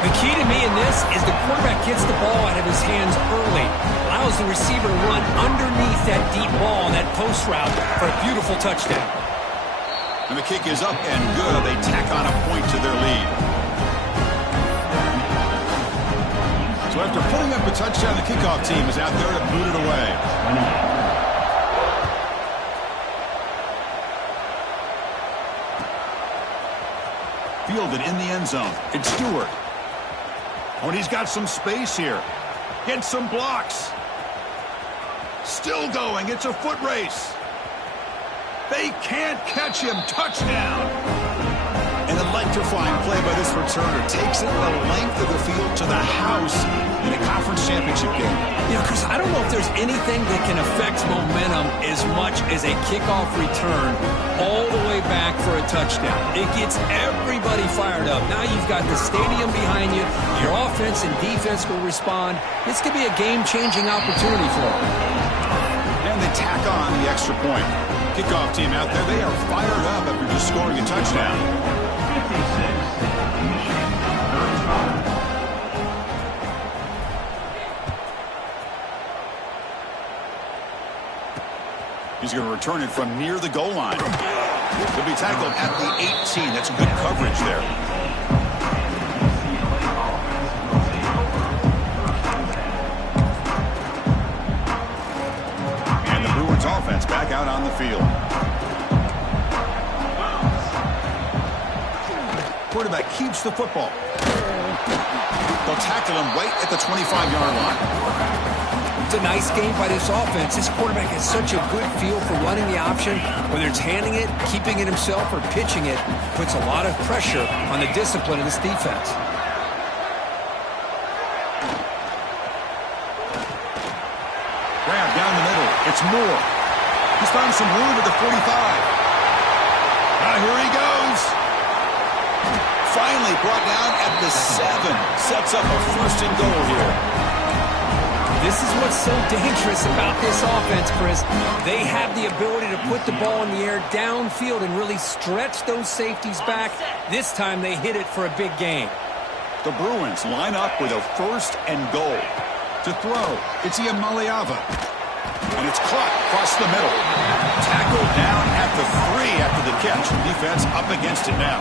The key to me in this is the quarterback gets the ball out of his hands early, allows the receiver to run underneath that deep ball on that post route for a beautiful touchdown. And the kick is up and good. They tack on a point to their lead. So after putting up a touchdown, the kickoff team is out there to boot it away. Fielded in the end zone. It's Stewart. Oh, and he's got some space here. Gets some blocks. Still going. It's a foot race. They can't catch him. Touchdown. An electrifying play by this returner. Takes it the length of the field to the house in a conference championship game. You know, Chris, I don't know if there's anything that can affect momentum as much as a kickoff return all the way back for a touchdown. It gets everybody fired up. Now you've got the stadium behind you. Your offense and defense will respond. This could be a game-changing opportunity for them. And they tack on the extra point. Kickoff team out there, they are fired up after just scoring a touchdown. 56-35. He's going to return it from near the goal line. He'll be tackled at the 18. That's good coverage there. And the Bruins offense back out on the field. Quarterback keeps the football. They'll tackle him right at the 25-yard line. It's a nice game by this offense. This quarterback has such a good feel for running the option. Whether it's handing it, keeping it himself, or pitching it, puts a lot of pressure on the discipline of this defense. Grab down the middle. It's Moore. He's found some room at the 45. Here he goes. Finally brought down at the 7. Sets up a first and goal here. This is what's so dangerous about this offense, Chris. They have the ability to put the ball in the air downfield and really stretch those safeties back. This time they hit it for a big gain. The Bruins line up with a first and goal. To throw, it's Iamaleava. And it's caught across the middle. Tackled down at the 3 after the catch. Defense up against it now.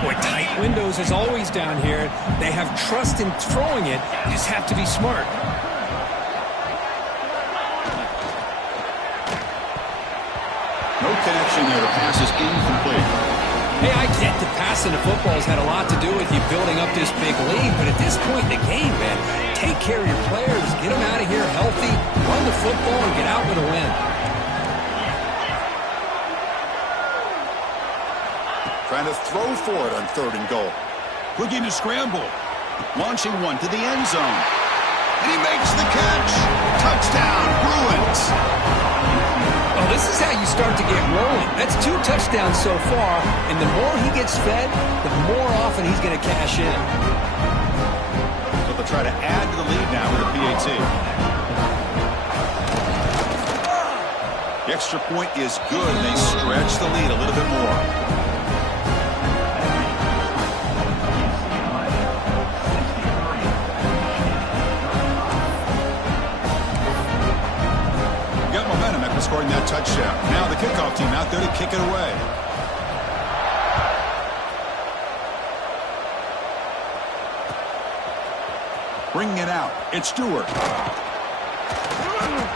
Boy, tight windows as always down here. They have trust in throwing it. You just have to be smart. No connection there. The pass is incomplete. Hey, I get that passing the football has had a lot to do with you building up this big lead, but at this point in the game, man, take care of your players, get them out of here healthy, run the football, and get out with a win. Trying to throw for it on 3rd and goal. Looking to scramble. Launching one to the end zone. And he makes the catch. Touchdown, Bruins. Well, this is how you start to get rolling. That's 2 touchdowns so far, and the more he gets fed, the more often he's going to cash in. So they'll try to add to the lead now with a PAT. The extra point is good. They stretch the lead a little bit more. that touchdown. Now the kickoff team out there to kick it away. Bringing it out. It's Stewart.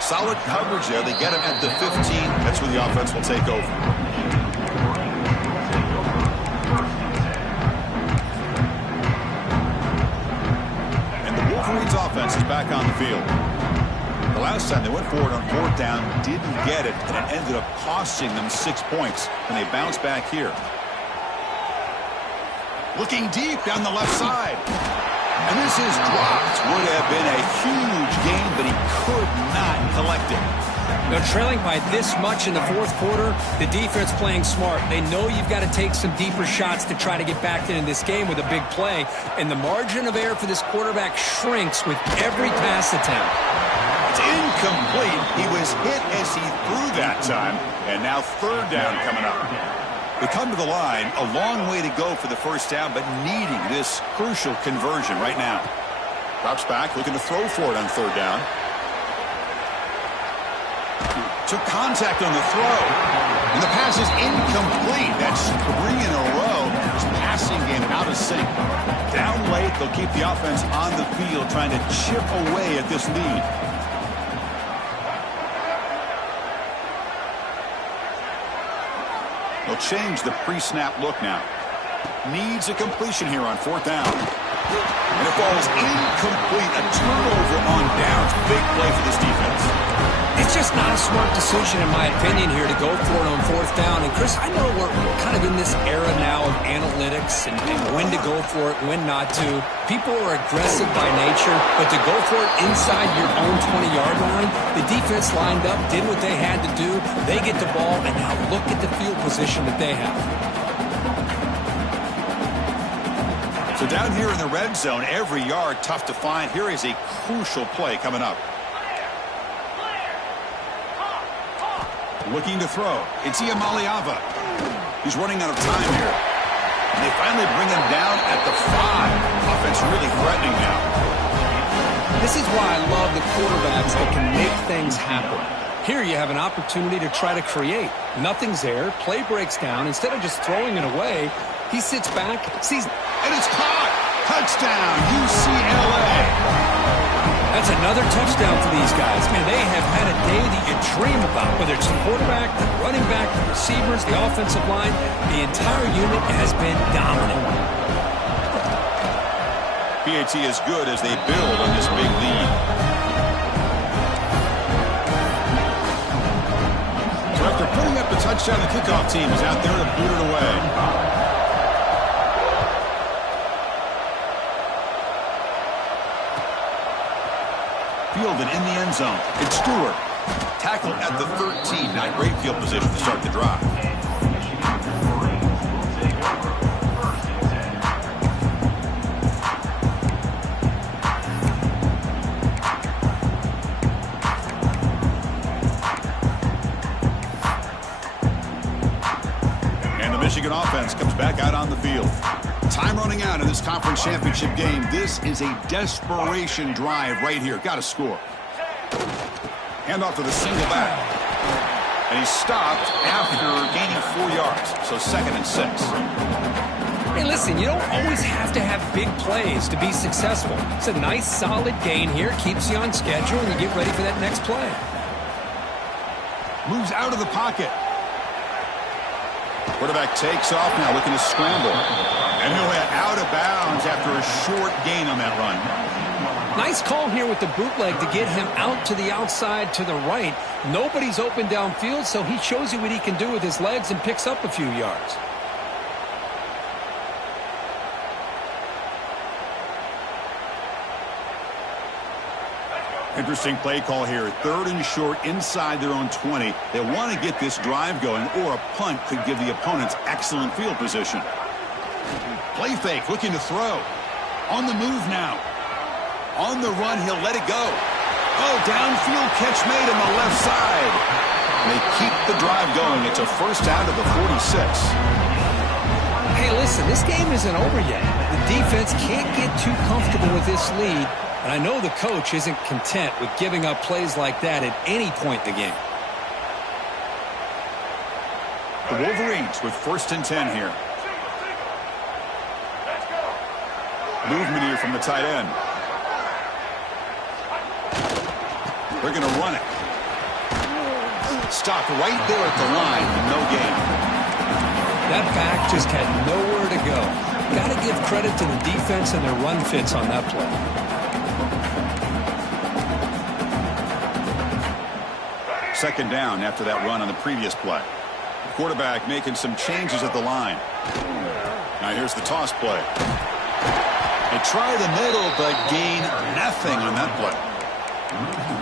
Solid coverage there. They get him at the 15. That's where the offense will take over. And the Wolverines offense is back on the field. The last time they went forward on fourth down, didn't get it, and it ended up costing them 6 points. And they bounce back here. Looking deep down the left side. And this is dropped. Would have been a huge gain, but he could not collect it. Now, trailing by this much in the fourth quarter, the defense playing smart. They know you've got to take some deeper shots to try to get back into this game with a big play. And the margin of error for this quarterback shrinks with every pass attempt. It's incomplete. He was hit as he threw that time. And now third down coming up. They come to the line, a long way to go for the first down, but needing this crucial conversion right now. Drops back, looking to throw for it on third down. Took contact on the throw. And the pass is incomplete. That's 3 in a row. His passing game out of sync. Down late, they'll keep the offense on the field, trying to chip away at this lead. They'll change the pre-snap look now. Needs a completion here on fourth down. And it falls incomplete. A turnover on downs. Big play for this defense. It's just not a smart decision, in my opinion, here to go for it on fourth down. And, Chris, I know we're kind of in this era now of analytics and when to go for it, when not to. People are aggressive by nature, but to go for it inside your own 20-yard line, the defense lined up, did what they had to do. They get the ball, and now look at the field position that they have. So down here in the red zone, every yard tough to find. Here is a crucial play coming up. Looking to throw. It's Iamaleava. He's running out of time here. And they finally bring him down at the 5. Offense really threatening now. This is why I love the quarterbacks that can make things happen. Here you have an opportunity to try to create. Nothing's there. Play breaks down. Instead of just throwing it away, he sits back, sees... And it's caught! Touchdown, UCLA! That's another touchdown for these guys. Man, they have had a day that you dream about, whether it's the quarterback, the running back, the receivers, the offensive line. The entire unit has been dominant. PAT is good as they build on this big lead. So after putting up the touchdown, the kickoff team is out there to boot it away. Fielded in the end zone. It's Stewart. Tackled at the 13. Not great field position to start the drive. And the Michigan offense comes back out on the field. Time running out in this conference championship game. This is a desperation drive right here. Got to score. Handoff to the single back. And he's stopped after gaining 4 yards. So 2nd and 6. Hey, listen, you don't always have to have big plays to be successful. It's a nice, solid gain here. Keeps you on schedule, and you get ready for that next play. Moves out of the pocket. Quarterback takes off now, looking to scramble. And he'll head out of bounds after a short gain on that run. Nice call here with the bootleg to get him out to the outside to the right. Nobody's open downfield, so he shows you what he can do with his legs and picks up a few yards. Interesting play call here. 3rd and short inside their own 20. They want to get this drive going, or a punt could give the opponents excellent field position. Play fake, looking to throw. On the move now. On the run, he'll let it go. Oh, downfield catch made on the left side. And they keep the drive going. It's a first down to the 46. Hey, listen, this game isn't over yet. The defense can't get too comfortable with this lead. And I know the coach isn't content with giving up plays like that at any point in the game. The Wolverines with 1st and 10 here. Movement here from the tight end. They're going to run it. Stopped right there at the line. No gain. That back just had nowhere to go. Got to give credit to the defense and their run fits on that play. Second down after that run on the previous play. The quarterback making some changes at the line. Now here's the toss play. They try the middle, but gain nothing on that play.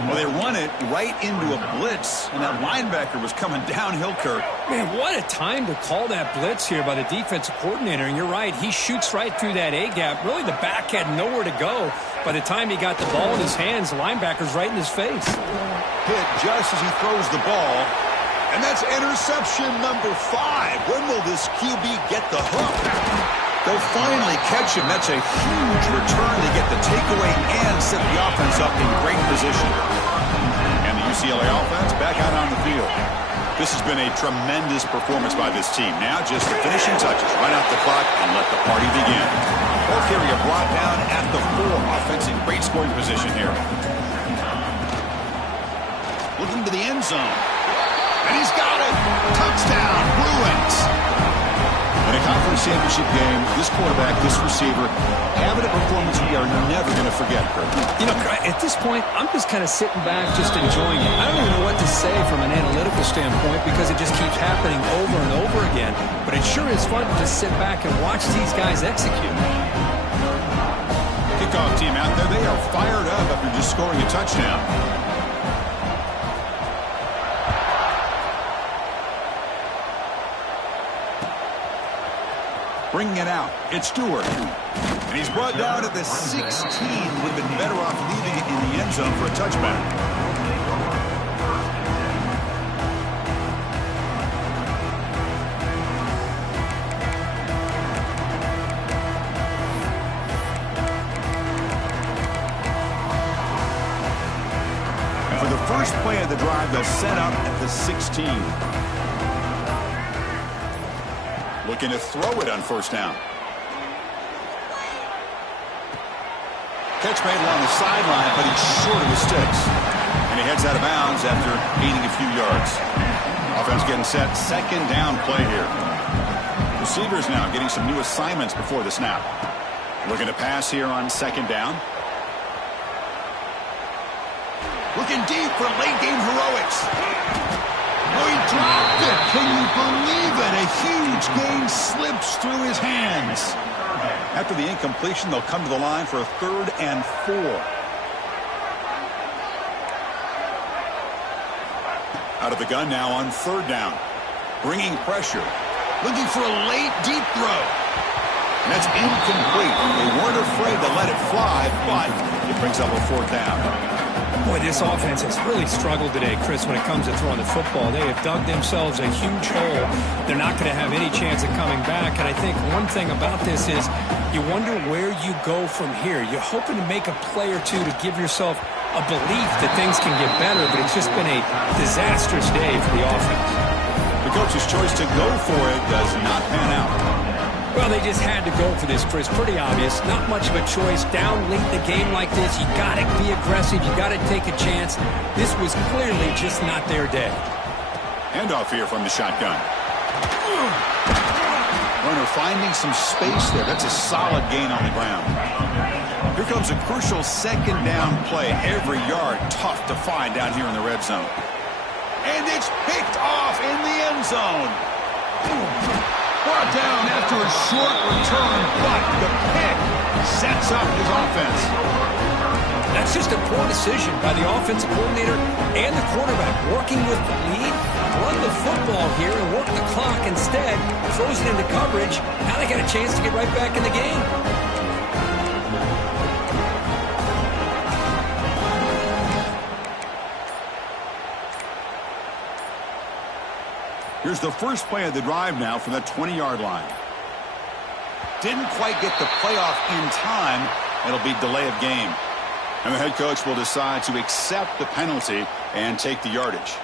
Well, they run it right into a blitz, and that linebacker was coming downhill, Kirk. Man, what a time to call that blitz here by the defensive coordinator. And you're right, he shoots right through that A-gap. Really, the back had nowhere to go. By the time he got the ball in his hands, the linebacker's right in his face. Hit just as he throws the ball. And that's interception number 5. When will this QB get the hook? They'll finally catch him. That's a huge return to get the takeaway and set the offense up in great position. And the UCLA offense back out on the field. This has been a tremendous performance by this team. Now just the finishing touches. Run out the clock and let the party begin. Ball carrier brought down at the 4. Offense in great scoring position here. Looking to the end zone. And he's got it. Touchdown, Bruins. In a conference championship game, this quarterback, this receiver, having a performance we are never going to forget, Kurt. You know, at this point, I'm just kind of sitting back, just enjoying it. I don't even know what to say from an analytical standpoint because it just keeps happening over and over again. But it sure is fun to just sit back and watch these guys execute. Kickoff team out there. They are fired up after just scoring a touchdown. Bringing it out. It's Stewart. And he's brought down at the 16. Would have been better off leaving it in the end zone for a touchback. And for the first play of the drive, they'll set up at the 16. Looking to throw it on 1st down. Catch made along the sideline, but he's short of the sticks. And he heads out of bounds after gaining a few yards. Offense getting set. 2nd down play here. Receivers now getting some new assignments before the snap. Looking to pass here on 2nd down. Looking deep for late game heroics. Oh, he dropped it. Can you believe it? A huge gain slips through his hands. After the incompletion, they'll come to the line for a 3rd and 4. Out of the gun now on 3rd down. Bringing pressure. Looking for a late deep throw. And that's incomplete. They weren't afraid to let it fly, but it brings up a 4th down. Boy, this offense has really struggled today, Chris, when it comes to throwing the football. They have dug themselves a huge hole. They're not going to have any chance of coming back. And I think one thing about this is you wonder where you go from here. You're hoping to make a play or two to give yourself a belief that things can get better, but it's just been a disastrous day for the offense. The coach's choice to go for it does not pan out. Well, they just had to go for this, Chris. Pretty obvious. Not much of a choice. Down late in the game like this, you got to be aggressive. You got to take a chance. This was clearly just not their day. Handoff here from the shotgun. Runner finding some space there. That's a solid gain on the ground. Here comes a crucial 2nd down play. Every yard tough to find down here in the red zone. And it's picked off in the end zone. Brought down after a short return, but the pick sets up his offense. That's just a poor decision by the offensive coordinator and the quarterback. Working with the lead, run the football here and work the clock instead. Throws it into coverage. Now they got a chance to get right back in the game. Here's the first play of the drive now from the 20-yard line. Didn't quite get the playoff in time. It'll be delay of game. And the head coach will decide to accept the penalty and take the yardage.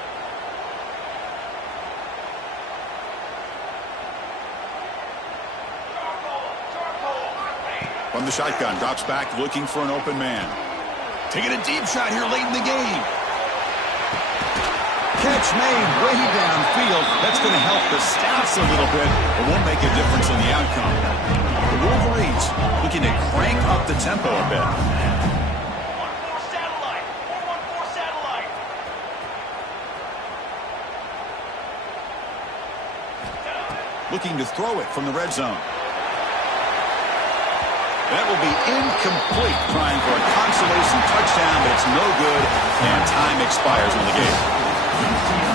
From the shotgun, drops back looking for an open man. Taking a deep shot here late in the game. Catch made way downfield. That's going to help the stats a little bit, but won't make a difference in the outcome. The Wolverines looking to crank up the tempo a bit. 1-4 satellite. 4-1-4 satellite. Looking to throw it from the red zone. That will be incomplete, trying for a consolation touchdown, but it's no good, and time expires on the game.